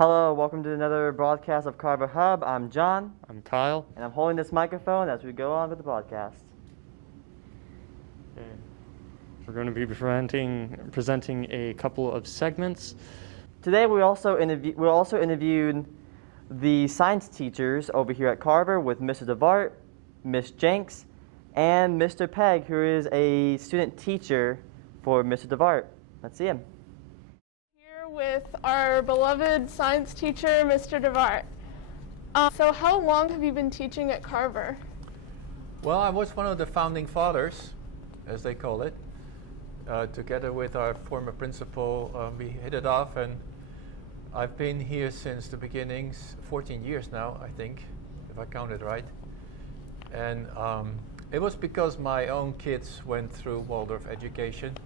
Hello, welcome to another broadcast of Carver Hub. I'm John, I'm Kyle. and I'm holding this microphone as we go on with the broadcast. And we're going to be presenting a couple of segments. Today we also interviewed the science teachers over here at Carver with Mr. DeVart, Miss Jenks, and Mr. Pegg, who is a student teacher for Mr. DeVart. Let's see him. Here with our beloved science teacher, Mr. DeVart. So how long have you been teaching at Carver? Well, I was one of the founding fathers, as they call it. Together with our former principal, we hit it off, and I've been here since the beginnings, 14 years now, I think, if I counted right. And it was because my own kids went through Waldorf education,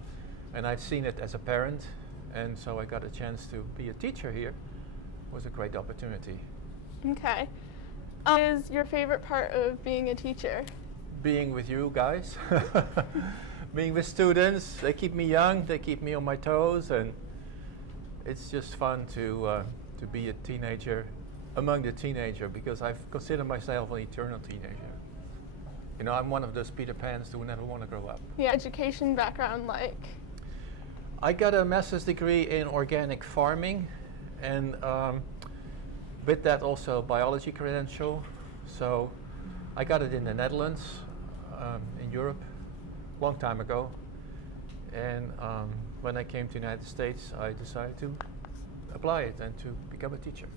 and I've seen it as a parent, and so I got a chance to be a teacher here. It was a great opportunity. Okay. What is your favorite part of being a teacher? Being with you guys, being with students. They keep me young, they keep me on my toes, and it's just fun to be a teenager among the teenager, because I consider myself an eternal teenager. You know, I'm one of those Peter Pans who never want to grow up. Yeah, education background like? I got a master's degree in organic farming, and with that also biology credential. So I got it in the Netherlands, in Europe, long time ago. And when I came to the United States, I decided to apply it and to become a teacher.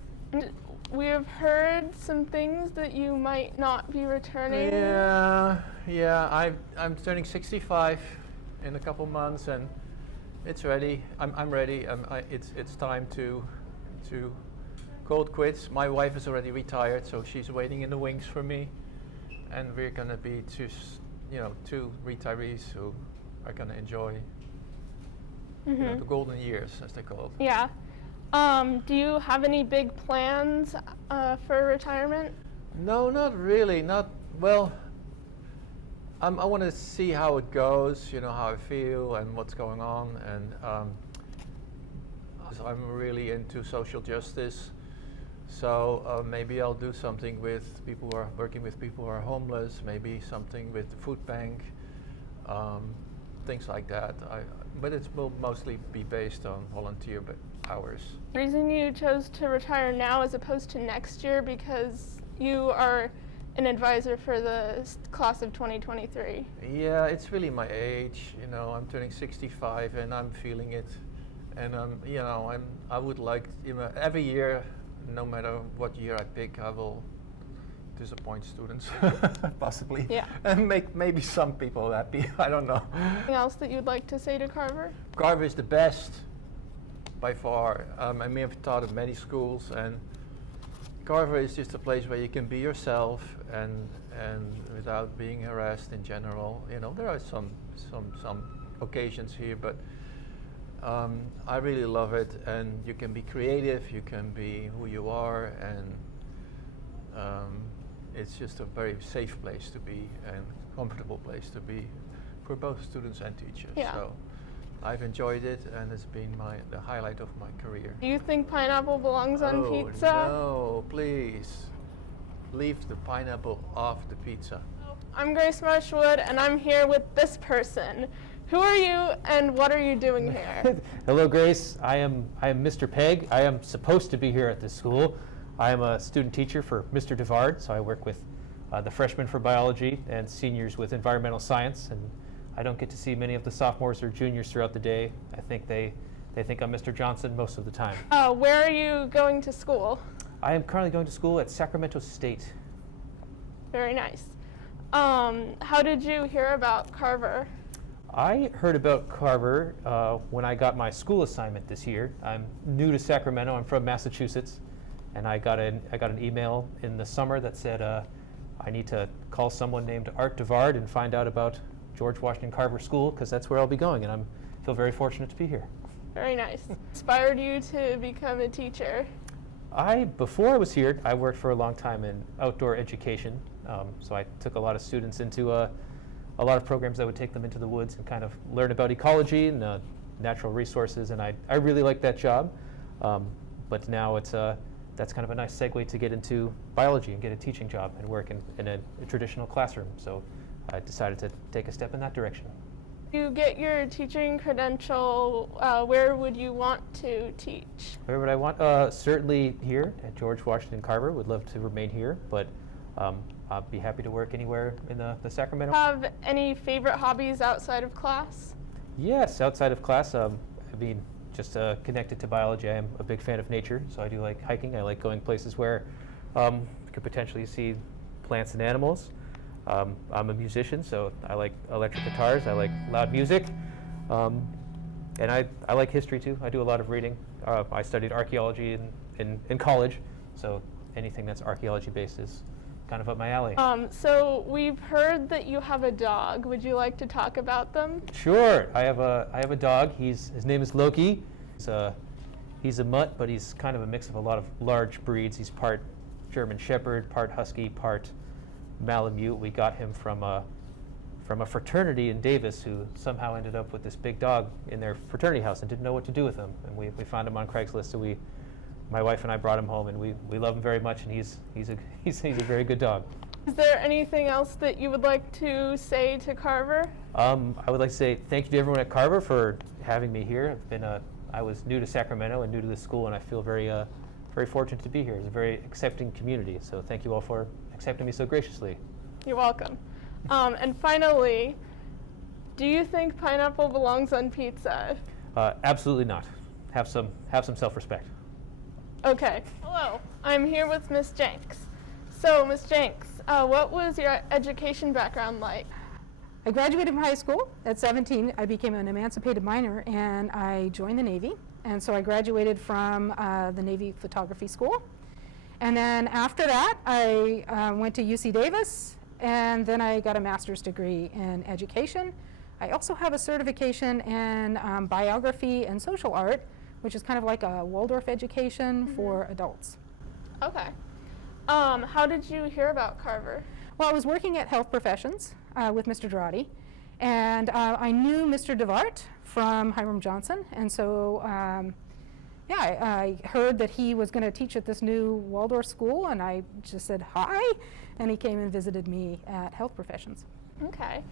We have heard some things that you might not be returning. Yeah. I'm turning 65 in a couple months, and it's ready. I'm ready. It's time to call it quits. My wife is already retired, so she's waiting in the wings for me, and we're gonna be two retirees who are gonna enjoy the golden years, as they call it. Yeah. Do you have any big plans for retirement? No, not really. Well, I want to see how it goes, how I feel and what's going on. And I'm really into social justice. So maybe I'll do something with people who are working with people who are homeless, maybe something with the food bank, things like that. But it will mostly be based on volunteer hours. The reason you chose to retire now as opposed to next year because you are an advisor for the class of 2023. Yeah, it's really my age. I'm turning 65 and I'm feeling it. And I would like, every year, no matter what year I pick, I will disappoint students, possibly. Yeah. And make maybe some people happy. I don't know. Anything else that you'd like to say to Carver? Carver is the best, by far. I may have taught at many schools, and Carver is just a place where you can be yourself and without being harassed in general. There are some occasions here, but I really love it, and you can be creative, you can be who you are, and it's just a very safe place to be and comfortable place to be for both students and teachers. Yeah. So I've enjoyed it, and it's been the highlight of my career. Do you think pineapple belongs on pizza? No, please. Leave the pineapple off the pizza. I'm Grace Marshwood, and I'm here with this person. Who are you, and what are you doing here? Hello, Grace. I am Mr. Pegg. I am supposed to be here at this school. I am a student teacher for Mr. DeVard, so I work with the freshmen for biology and seniors with environmental science, and I don't get to see many of the sophomores or juniors throughout the day. I think they think I'm Mr. Johnson most of the time. Where are you going to school? I am currently going to school at Sacramento State. Very nice. How did you hear about Carver? I heard about Carver when I got my school assignment this year. I'm new to Sacramento. I'm from Massachusetts, and I got an email in the summer that said I need to call someone named Art DeVard and find out about George Washington Carver School, because that's where I'll be going, and I feel very fortunate to be here. Very nice. Inspired you to become a teacher? Before I was here, I worked for a long time in outdoor education, so I took a lot of students into a lot of programs that would take them into the woods and kind of learn about ecology and natural resources, and I really liked that job. but now it's that's kind of a nice segue to get into biology and get a teaching job and work in a traditional classroom. So I decided to take a step in that direction. You get your teaching credential, where would you want to teach? Where would I want? Certainly here at George Washington Carver. Would love to remain here, but I'll be happy to work anywhere in the Sacramento. Have any favorite hobbies outside of class? Yes, outside of class, I mean, just connected to biology. I am a big fan of nature, so I do like hiking. I like going places where you could potentially see plants and animals. I'm a musician, so I like electric guitars. I like loud music. And I like history too. I do a lot of reading. I studied archaeology in college, so anything that's archaeology based is kind of up my alley. So we've heard that you have a dog. Would you like to talk about them? Sure. I have a dog. His name is Loki. He's a mutt, but he's kind of a mix of a lot of large breeds. He's part German Shepherd, part Husky, part Malamute. We got him from a fraternity in Davis who somehow ended up with this big dog in their fraternity house and didn't know what to do with him. And we found him on Craigslist, so my wife and I brought him home, and we love him very much, and he's a very good dog. Is there anything else that you would like to say to Carver? I would like to say thank you to everyone at Carver for having me here. I was new to Sacramento and new to this school, and I feel very fortunate to be here. It's a very accepting community, so thank you all for accepting me so graciously. You're welcome. And finally, do you think pineapple belongs on pizza? Absolutely not. Have some self-respect. Okay. Hello. I'm here with Miss Jenks. So, Miss Jenks, what was your education background like? I graduated from high school at 17. I became an emancipated minor, and I joined the Navy. And so I graduated from the Navy Photography School. And then after that, I went to UC Davis, and then I got a master's degree in education. I also have a certification in biography and social art, which is kind of like a Waldorf education for adults. Okay. How did you hear about Carver? Well, I was working at Health Professions with Mr. Durati, and I knew Mr. DeVart from Hiram Johnson, and so I heard that he was going to teach at this new Waldorf school, and I just said hi, and he came and visited me at Health Professions. Okay.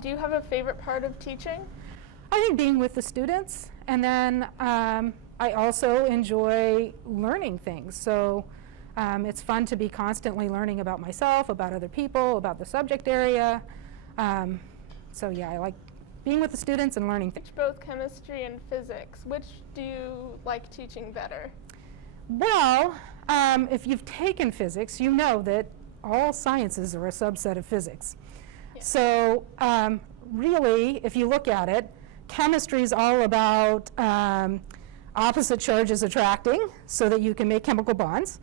Do you have a favorite part of teaching? I think being with the students, and then I also enjoy learning things. So it's fun to be constantly learning about myself, about other people, about the subject area. So yeah, I like being with the students and learning things. Both chemistry and physics. Which do you like teaching better? Well, if you've taken physics, you know that all sciences are a subset of physics. Yeah. So really, if you look at it, chemistry is all about opposite charges attracting so that you can make chemical bonds,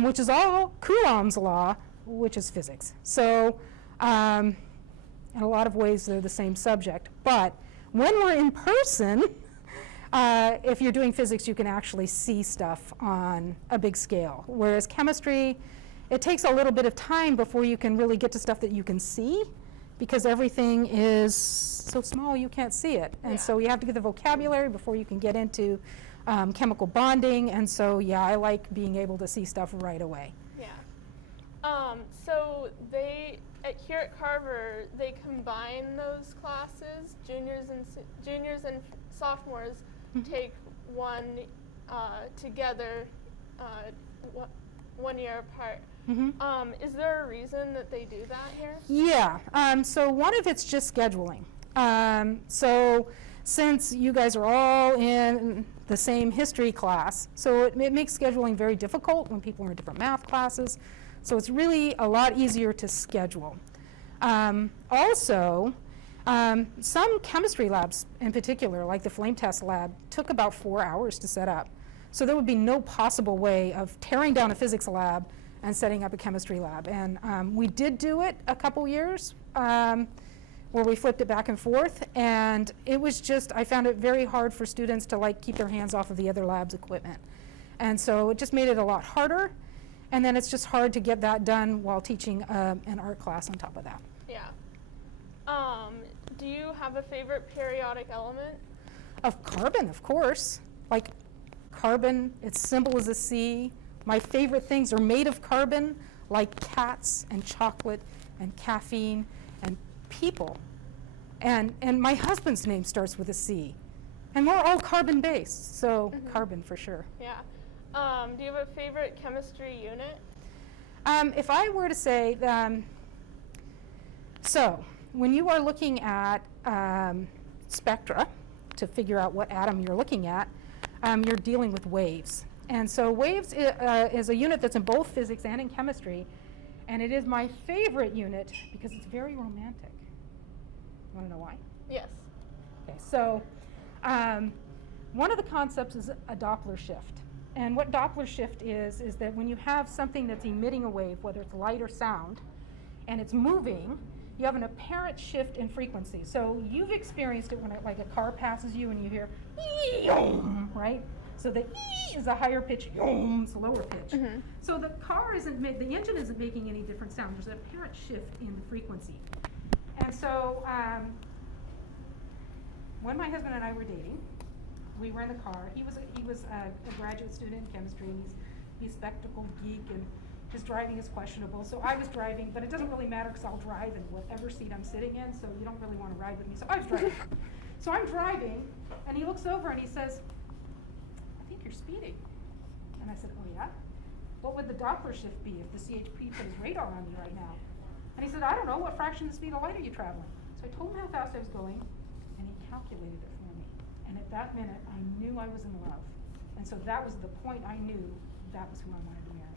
which is all Coulomb's law, which is physics. So in a lot of ways, they're the same subject. But when we're in person, if you're doing physics, you can actually see stuff on a big scale. Whereas chemistry, it takes a little bit of time before you can really get to stuff that you can see, because everything is so small you can't see it. And so you have to get the vocabulary before you can get into chemical bonding. And so, yeah, I like being able to see stuff right away. Yeah. So here at Carver, they combine those classes. Juniors and sophomores take one together 1 year apart. Is there a reason that they do that here? Yeah, so one of it's just scheduling. So since you guys are all in the same history class, so it makes scheduling very difficult when people are in different math classes. So it's really a lot easier to schedule. Also, some chemistry labs in particular, like the flame test lab, took about 4 hours to set up. So there would be no possible way of tearing down a physics lab and setting up a chemistry lab. And we did do it a couple years where we flipped it back and forth. And it was just, I found it very hard for students to keep their hands off of the other lab's equipment. And so it just made it a lot harder. And then it's just hard to get that done while teaching an art class on top of that. Yeah. Do you have a favorite periodic element? Of carbon, of course. carbon, it's simple as a C. My favorite things are made of carbon, like cats and chocolate and caffeine and people. And my husband's name starts with a C. And we're all carbon-based, so carbon for sure. Yeah. Do you have a favorite chemistry unit? If I were to say, so when you are looking at spectra to figure out what atom you're looking at, you're dealing with waves. And so waves is a unit that's in both physics and in chemistry, and it is my favorite unit because it's very romantic. You want to know why? Yes. Okay, so one of the concepts is a Doppler shift. And what Doppler shift is that when you have something that's emitting a wave, whether it's light or sound, and it's moving, you have an apparent shift in frequency. So you've experienced it when like a car passes you and you hear "yum," right? So the "ee" is a higher pitch, "yum" is a lower pitch. So the car isn't, the engine isn't making any different sound. There's an apparent shift in the frequency. And so when my husband and I were dating, we were in the car. He was a graduate student in chemistry, and he's a spectacle geek, and his driving is questionable. So I was driving, but it doesn't really matter because I'll drive in whatever seat I'm sitting in, so you don't really want to ride with me. So I was driving. So I'm driving, and he looks over and he says, "I think you're speeding." And I said, "Oh yeah? What would the Doppler shift be if the CHP put his radar on me right now?" And he said, "I don't know. What fraction of the speed of light are you traveling?" So I told him how fast I was going, and he calculated it for me. And at that minute, I knew I was in love. And so that was the point I knew that was who I wanted to marry.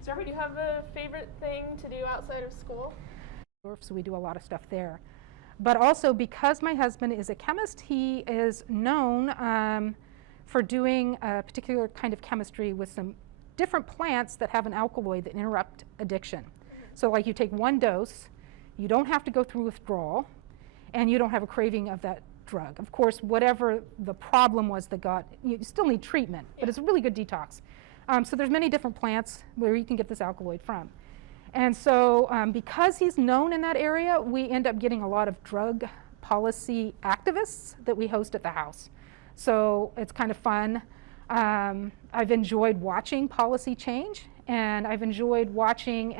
So do you have a favorite thing to do outside of school? So we do a lot of stuff there. But also, because my husband is a chemist, he is known for doing a particular kind of chemistry with some different plants that have an alkaloid that interrupt addiction. So like you take one dose, you don't have to go through withdrawal, and you don't have a craving of that drug. Of course, whatever the problem was that you still need treatment, but it's a really good detox. So there's many different plants where you can get this alkaloid from. And so because he's known in that area, we end up getting a lot of drug policy activists that we host at the house. So it's kind of fun. I've enjoyed watching policy change, and I've enjoyed watching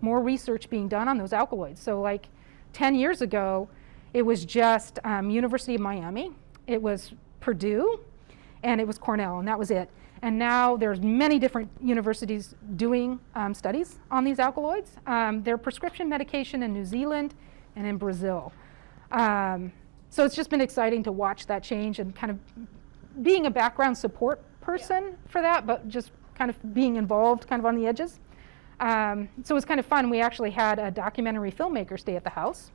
more research being done on those alkaloids. So like 10 years ago, it was just University of Miami, it was Purdue, and it was Cornell, and that was it. And now there's many different universities doing studies on these alkaloids. They're prescription medication in New Zealand and in Brazil. So it's just been exciting to watch that change and kind of being a background support person for that, but just kind of being involved kind of on the edges. So it was kind of fun. We actually had a documentary filmmaker stay at the house.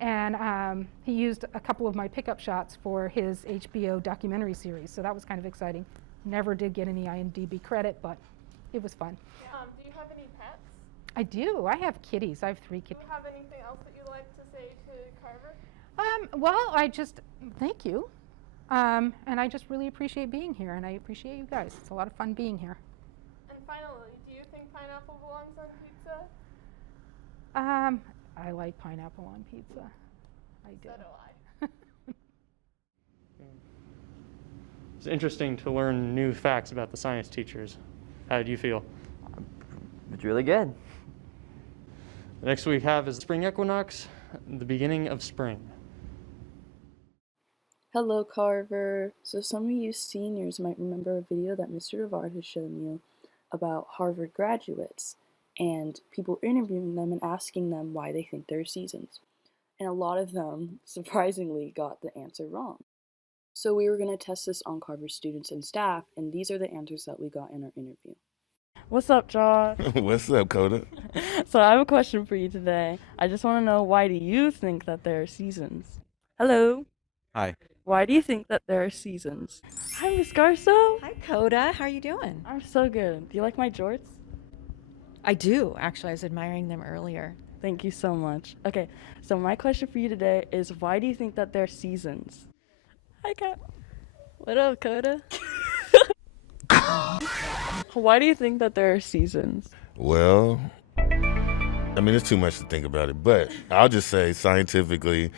And he used a couple of my pickup shots for his HBO documentary series. So that was kind of exciting. Never did get any IMDb credit, but it was fun. Do you have any pets? I do. I have kitties. I have 3 Do kitties. you have anything else that you'd like to say to Carver? Well, thank you. And I just really appreciate being here, and I appreciate you guys. It's a lot of fun being here. And finally, do you think pineapple belongs on pizza? I like pineapple on pizza. I do. So do I. It's interesting to learn new facts about the science teachers. How did you feel? It's really good. The next we have is spring equinox, the beginning of spring. Hello, Carver. So some of you seniors might remember a video that Mr. Rivard has shown you about Harvard graduates and people interviewing them and asking them why they think there are seasons. And a lot of them, surprisingly, got the answer wrong. So we were going to test this on Carver students and staff, and these are the answers that we got in our interview. What's up, Josh? What's up, Coda? So I have a question for you today. I just want to know, why do you think that there are seasons? Hello? Hi. Why do you think that there are seasons? Hi, Miss Garso. Hi, Coda. How are you doing? I'm so good. Do you like my jorts? I do. Actually, I was admiring them earlier. Thank you so much. Okay, so my question for you today is, why do you think that there are seasons? Hi, Kat. What up, Coda? Why do you think that there are seasons? Well, I mean, it's too much to think about it, but I'll just say scientifically,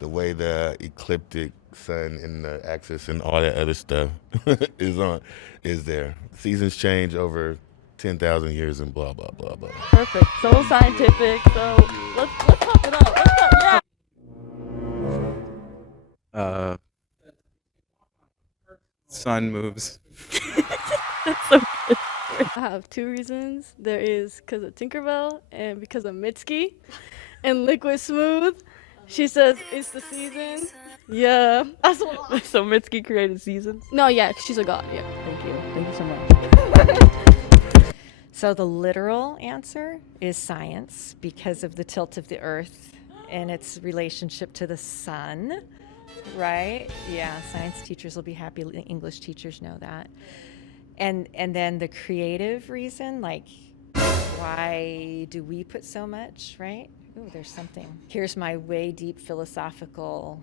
the way the ecliptic sun and the axis and all that other stuff is there. Seasons change over 10,000 years and blah blah blah blah. Perfect. So scientific. So let's pop it up. Let's go. Yeah. Sun moves. That's so good. I have two reasons. There is because of Tinkerbell and because of Mitski and Liquid Smooth. She says it's the season. Yeah. That's what So Mitski created seasons. No, yeah, she's a god. Yeah. Thank you. Thank you so much. So the literal answer is science because of the tilt of the Earth and its relationship to the sun, right? Yeah, science teachers will be happy. English teachers know that. And then the creative reason, like, why do we put so much, right? Ooh, there's something. Here's my way deep philosophical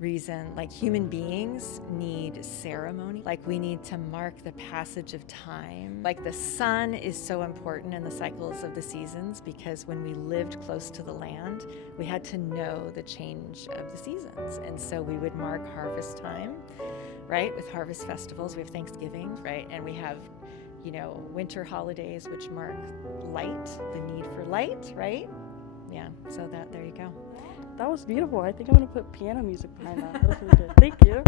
reason. Like, human beings need ceremony. Like, we need to mark the passage of time. Like, the sun is so important in the cycles of the seasons because when we lived close to the land, we had to know the change of the seasons. And so we would mark harvest time, right? With harvest festivals, we have Thanksgiving, right? And we have, winter holidays, which mark light, the need for light, right? Yeah, so there you go. That was beautiful. I think I'm gonna put piano music behind that. That was really good. Thank you.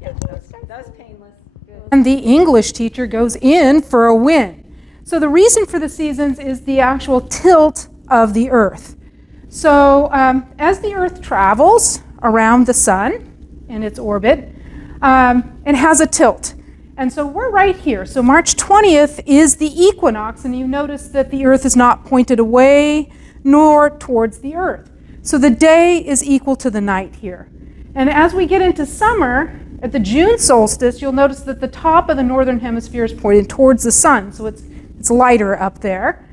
Yeah, that was painless. Good. And the English teacher goes in for a win. So the reason for the seasons is the actual tilt of the Earth. So as the Earth travels around the sun in its orbit, it has a tilt. And so we're right here. So March 20th is the equinox, and you notice that the Earth is not pointed away nor towards the Earth. So the day is equal to the night here. And as we get into summer, at the June solstice, you'll notice that the top of the northern hemisphere is pointed towards the sun, so it's lighter up there.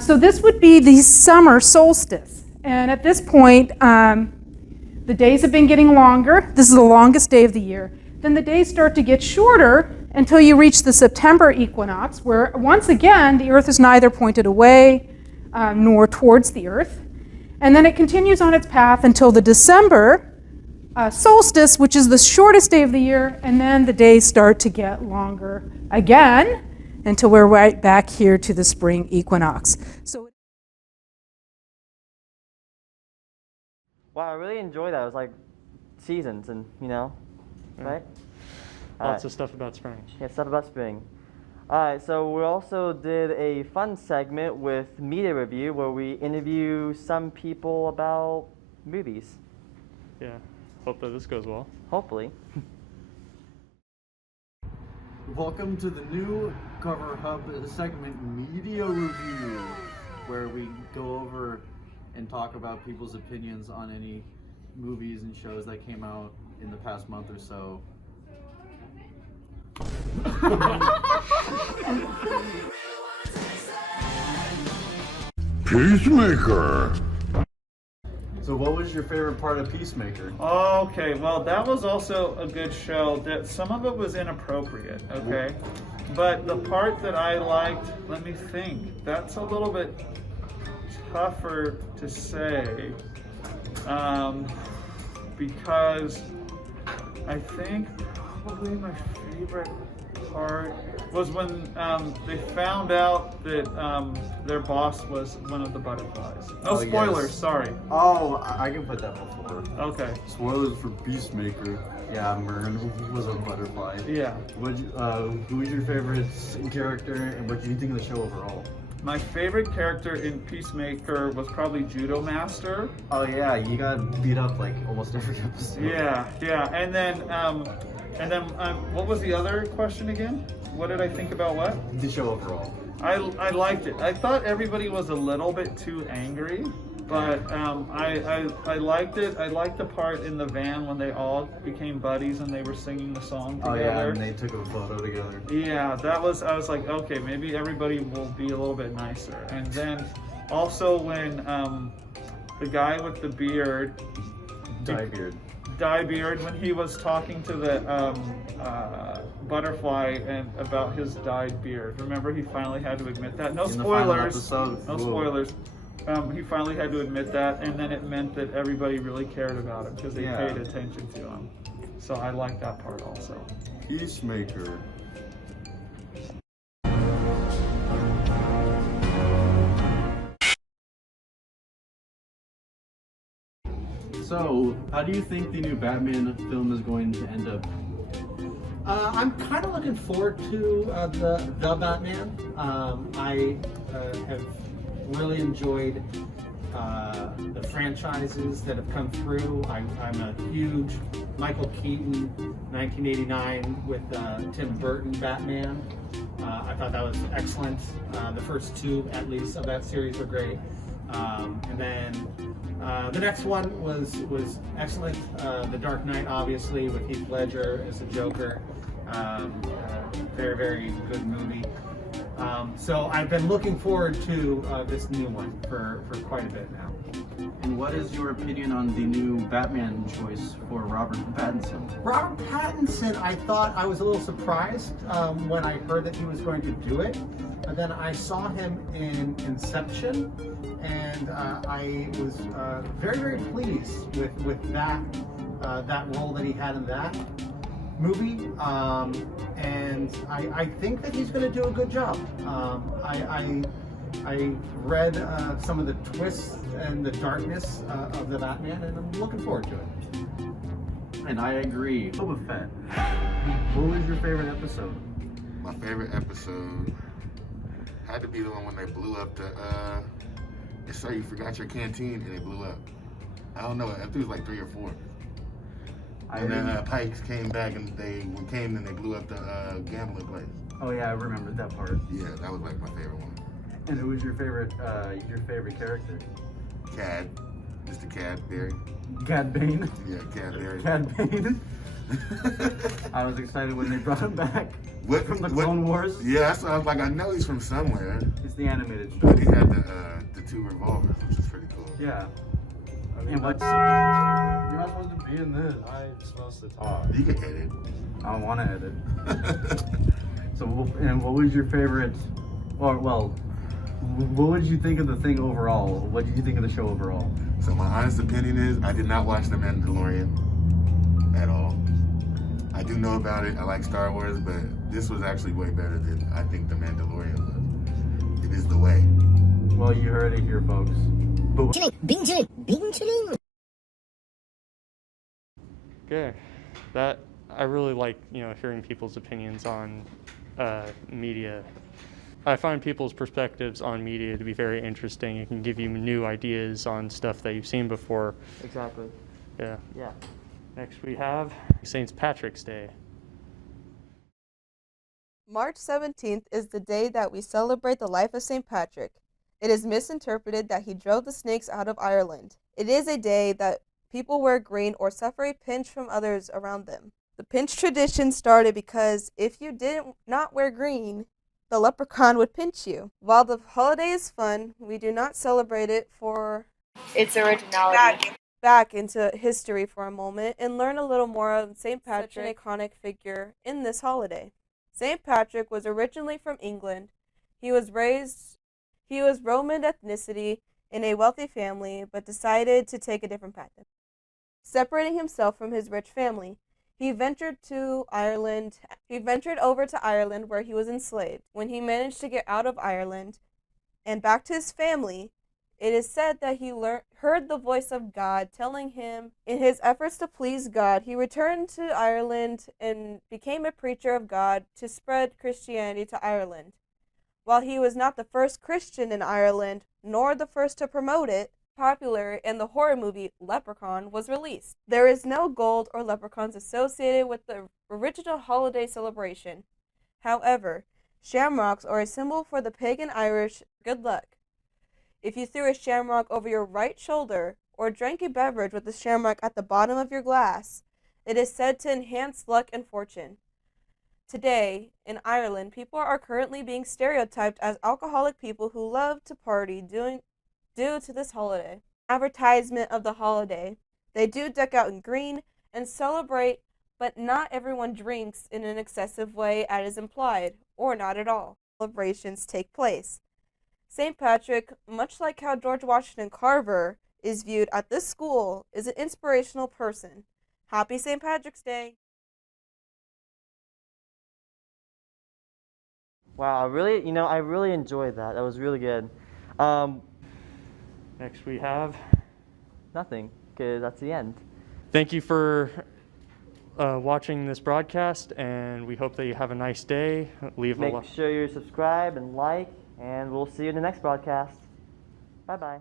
So this would be the summer solstice. And at this point, the days have been getting longer. This is the longest day of the year. Then the days start to get shorter until you reach the September equinox, where once again, the Earth is neither pointed away nor towards the Earth. And then it continues on its path until the December solstice, which is the shortest day of the year, and then the days start to get longer again until we're right back here to the spring equinox. So. Wow, I really enjoyed that. It was like seasons and, right? Lots of stuff about spring. Yeah, stuff about spring. All right, so we also did a fun segment with Media Review where we interview some people about movies. Yeah, hope that this goes well. Hopefully. Welcome to the new Carver Hub segment, Media Review, where we go over and talk about people's opinions on any movies and shows that came out in the past month or so. Peacemaker. So what was your favorite part of Peacemaker? Okay, well that was also a good show. That some of it was inappropriate, okay? But the part that I liked, let me think, that's a little bit tougher to say. Because I think probably my favorite part was when they found out that their boss was one of the butterflies. No spoilers, yes. Sorry. Oh, I can put that before. Okay. Spoilers for Peacemaker. Yeah, Mern was a butterfly. Yeah. Who was your favorite character, and what do you think of the show overall? My favorite character in Peacemaker was probably Judo Master. Oh yeah, you got beat up like almost every episode. Yeah. And then what was the other question again? What did I think about what? The show overall. I liked it. I thought everybody was a little bit too angry, but I liked it. I liked the part in the van when they all became buddies and they were singing the song together. Oh yeah, and they took a photo together. Yeah, I was like, okay, maybe everybody will be a little bit nicer. And then also when the guy with the beard, Dye Beard, when he was talking to the butterfly and about his dyed beard. Remember, he finally had to admit that. No spoilers. No spoilers. He finally had to admit that, and then it meant that everybody really cared about him because they Yeah. paid attention to him. So I like that part also. Peacemaker. So, how do you think the new Batman film is going to end up? I'm kind of looking forward to the Batman. I have really enjoyed the franchises that have come through. I'm a huge Michael Keaton 1989 with Tim Burton Batman. I thought that was excellent. The first two, at least, of that series were great. And then the next one was excellent. The Dark Knight, obviously, with Heath Ledger as the Joker. Very, very good movie. So I've been looking forward to this new one for quite a bit now. And what is your opinion on the new Batman choice for Robert Pattinson? Robert Pattinson, I thought I was a little surprised when I heard that he was going to do it. And then I saw him in Inception, and I was very, very pleased with that role that he had in that movie. And I think that he's going to do a good job. I read some of the twists and the darkness of the Batman, and I'm looking forward to it. And I agree. Boba Fett. What was your favorite episode? My favorite episode had to be the one when they blew up the, so you forgot your canteen and it blew up. I don't know, I think it was like 3 or 4. And then Pikes came back and they came and they blew up the gambling place. Oh yeah, I remember that part. Yeah, that was like my favorite one. And who was your favorite character? Cad, Mr. Cadbury. Cad Bane. Yeah, Cadbury. Cad Bane. I was excited when they brought him back from the Clone Wars. Yeah, that's what I was like. I know he's from somewhere. It's the animated show. But he had the 2 revolvers, which is pretty cool. Yeah. I mean, And what's you're not supposed to be in this. I'm supposed to talk. You can edit. I don't want to edit. So, and what was your favorite? Or well, what did you think of the thing overall? What did you think of the show overall? So my honest opinion is, I did not watch The Mandalorian at all. I do know about it. I like Star Wars, but this was actually way better than I think The Mandalorian was. It is the way. Well, you heard it here, folks. Okay, that I really like, hearing people's opinions on media. I find people's perspectives on media to be very interesting. It can give you new ideas on stuff that you've seen before. Exactly. Yeah. Yeah. Next we have St. Patrick's Day. March 17th is the day that we celebrate the life of St. Patrick. It is misinterpreted that he drove the snakes out of Ireland. It is a day that people wear green or suffer a pinch from others around them. The pinch tradition started because if you did not wear green, the leprechaun would pinch you. While the holiday is fun, we do not celebrate it for its originality. Back into history for a moment and learn a little more of St. Patrick, an iconic figure in this holiday. St. Patrick was originally from England. He was Roman ethnicity in a wealthy family, but decided to take a different path. Separating himself from his rich family, he ventured over to Ireland where he was enslaved. When he managed to get out of Ireland and back to his family, it is said that he heard the voice of God telling him, in his efforts to please God, he returned to Ireland and became a preacher of God to spread Christianity to Ireland. While he was not the first Christian in Ireland, nor the first to promote it, popular and the horror movie Leprechaun was released. There is no gold or leprechauns associated with the original holiday celebration. However, shamrocks are a symbol for the pagan Irish good luck. If you threw a shamrock over your right shoulder or drank a beverage with the shamrock at the bottom of your glass, it is said to enhance luck and fortune. Today, in Ireland, people are currently being stereotyped as alcoholic people who love to party due to this holiday. Advertisement of the holiday. They do deck out in green and celebrate, but not everyone drinks in an excessive way as is implied, or not at all. Celebrations take place. St. Patrick, much like how George Washington Carver is viewed at this school, is an inspirational person. Happy St. Patrick's Day! Wow, I really enjoyed that. That was really good. Next we have. Nothing, because that's the end. Thank you for watching this broadcast, and we hope that you have a nice day. Make sure you subscribe and like, and we'll see you in the next broadcast. Bye-bye.